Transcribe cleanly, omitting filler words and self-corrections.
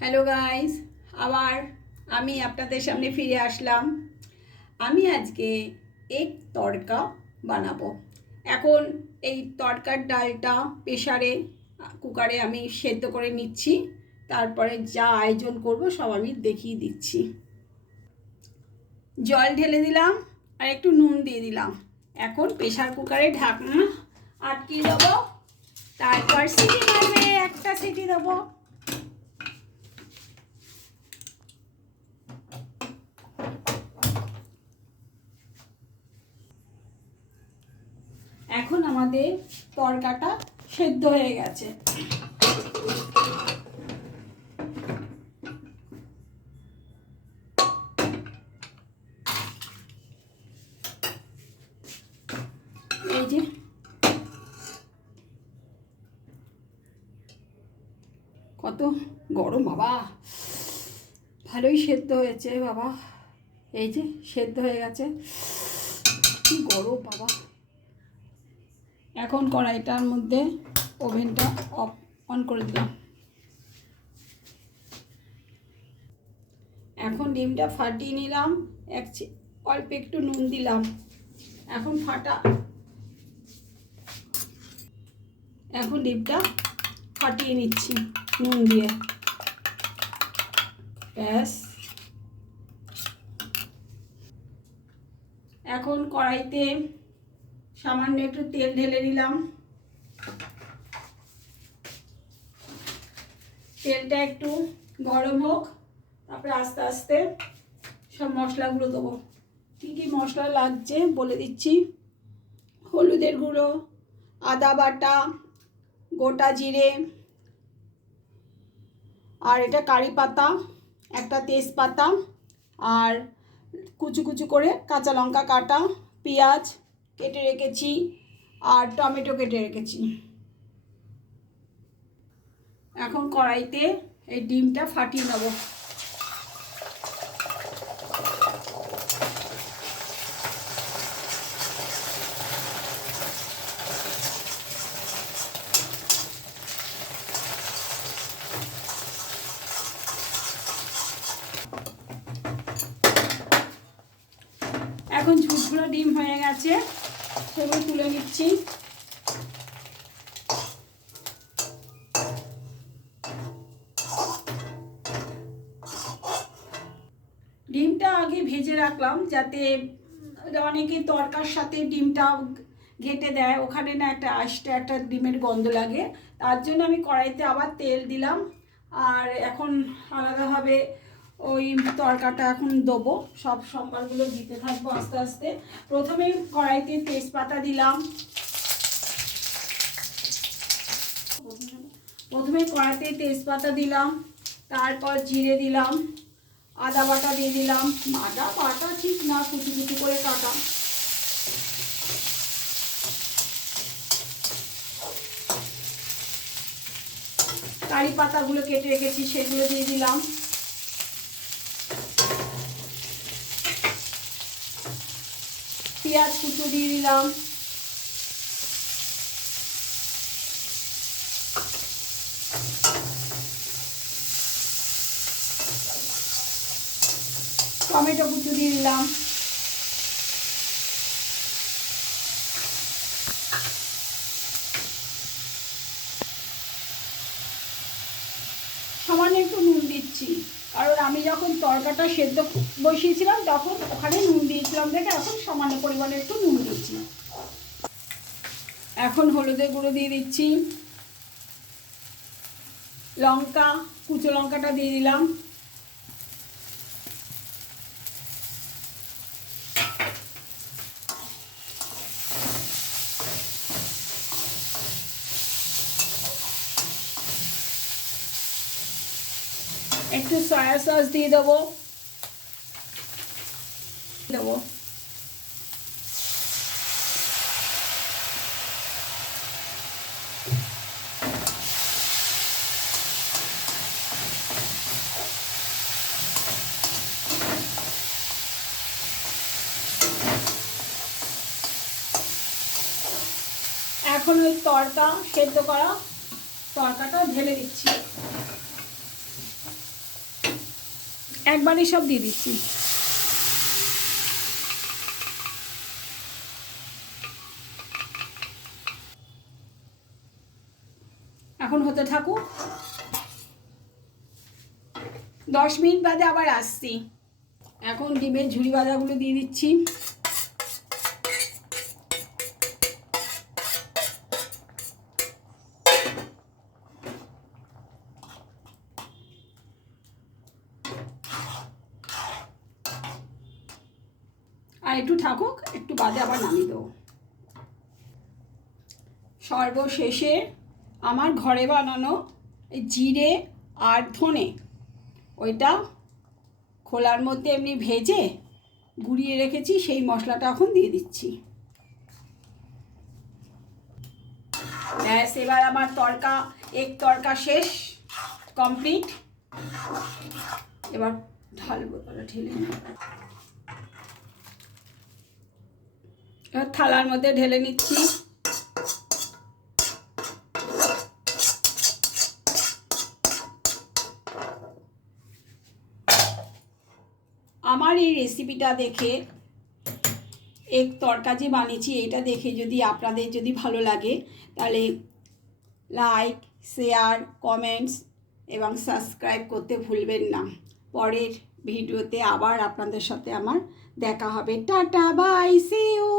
Hello guys, আবার আমি আপনাদের সামনে ফিরে আসলাম। আমি আজকে এগ তড়কা বানাবো। এখন এই তড়কার ডালটা প্রেসারে কুকারে আমি সেদ্ধ করে নিচ্ছি। তারপরে যা আয়োজন করব সব আমি দেখিয়ে দিচ্ছি। জল ঢেলে দিলাম আর একটু নুন দিয়ে দিলাম। এখন প্রেসার কুকারে ঢাকনা আটকিয়ে দেবো। তারপর সিটি মারবে, একটা সিটি দেবো। এখন আমাদের তরকাটা সেদ্ধ হয়ে গেছে। এই যে কত গরম বাবা, ভালোই সেদ্ধ হয়েছে বাবা। এই যে সেদ্ধ হয়ে গেছে, কি গরম বাবা। এখন কড়াইটার মধ্যে ওভেনটা অন করে দিলাম। এখন ডিমটা ফাটিয়ে নিলাম, অল্প একটু নুন দিলাম। এখন এখন ডিমটা ফাটিয়ে নিচ্ছি নুন দিয়ে। ব্যাস, এখন কড়াইতে সামান্য একটু তেল ঢেলে দিলাম। তেলটা একটু গরম হোক, তারপরে আস্তে আস্তে সব মশলাগুলো দেবো। কী কী মশলা লাগছে বলে দিচ্ছি। হলুদের গুঁড়ো, আদা বাটা, গোটা জিরে, আর এটা কারি পাতা, একটা তেজপাতা, আর কুচু কুচু করে কাঁচা লঙ্কা কাটা, পেঁয়াজ কেটে রেখেছি, আর টমেটো কেটে রেখেছি। এখন কড়াইতে এই ডিমটা ফাটিয়ে নেব। এখন ঝুরঝুরে ডিম হয়ে গেছে, সেগুলো তুলে নিচ্ছি। ডিমটা আগে ভেজে রাখলাম, যাতে অনেকে তরকার সাথে ডিমটা ঘেঁটে দেয়, ওখানে না একটা আষ্টে একটা ডিমের গন্ধ লাগে। তার জন্য আমি কড়াইতে আবার তেল দিলাম। আর এখন আলাদাভাবে ওই তরকাটা এখন দেবো, সব সম্বারগুলো দিতে থাকবো আস্তে আস্তে। প্রথমে কড়াইতে তেজপাতা দিলাম। প্রথমে কড়াইতে তেজপাতা দিলাম, তারপর জিরে দিলাম, আদা বাটা দিয়ে দিলাম। আদা বাটা ঠিক না, কুচি কুচি করে কাটা। কারি পাতাগুলো কেটে রেখেছি, সেগুলো দিয়ে দিলাম। পেঁয়াজ কুচো দিয়ে দিলাম। টমেটো কুচো দিয়ে দিলাম। সামান্য একটু নুন দিচ্ছি, কারণ আমি যখন তরকাটা সেদ্ধ বসিয়েছিলাম তখন ওখানে নুন দিয়েছিলাম দেখে এখন সামান্য পরিমাণে একটু নুন দিচ্ছি। এখন হলুদের গুঁড়ো দিয়ে দিচ্ছি, লঙ্কা কুচো লঙ্কাটা দিয়ে দিলাম, একটু সয়া সস দিয়ে দেবো। এখন ওই সেদ্ধ করা তরকাটা ঢেলে দিচ্ছি। একবারে সব দিয়ে দিচ্ছি। এখন হতে থাকুক, 10 মিনিট বাদে আবার আসছি। এখন ডিমের ঝুরি ভাজাগুলো দিয়ে দিচ্ছি। আর একটু থাকুক, একটু বাদে আবার নামিয়ে দেবো। সর্বশেষে আমার ঘরে বানানো জিরে আর ধনে, ওইটা খোলার মধ্যে এমনি ভেজে গুঁড়িয়ে রেখেছি, সেই মশলাটা এখন দিয়ে দিচ্ছি। ব্যাস, এবার আমার এক তরকা শেষ, কমপ্লিট। এবার ঢালবো, ঢেলে এবার থালার মধ্যে ঢেলে নিচ্ছি। আমার এই রেসিপিটা দেখে, এক তরকা যে বানিয়েছি এটা দেখে যদি আপনাদের যদি ভালো লাগে, তাহলে লাইক, শেয়ার, কমেন্টস এবং সাবস্ক্রাইব করতে ভুলবেন না। পরের ভিডিওতে আবার আপনাদের সাথে আমার দেখা হবে। Tata, bye, see you.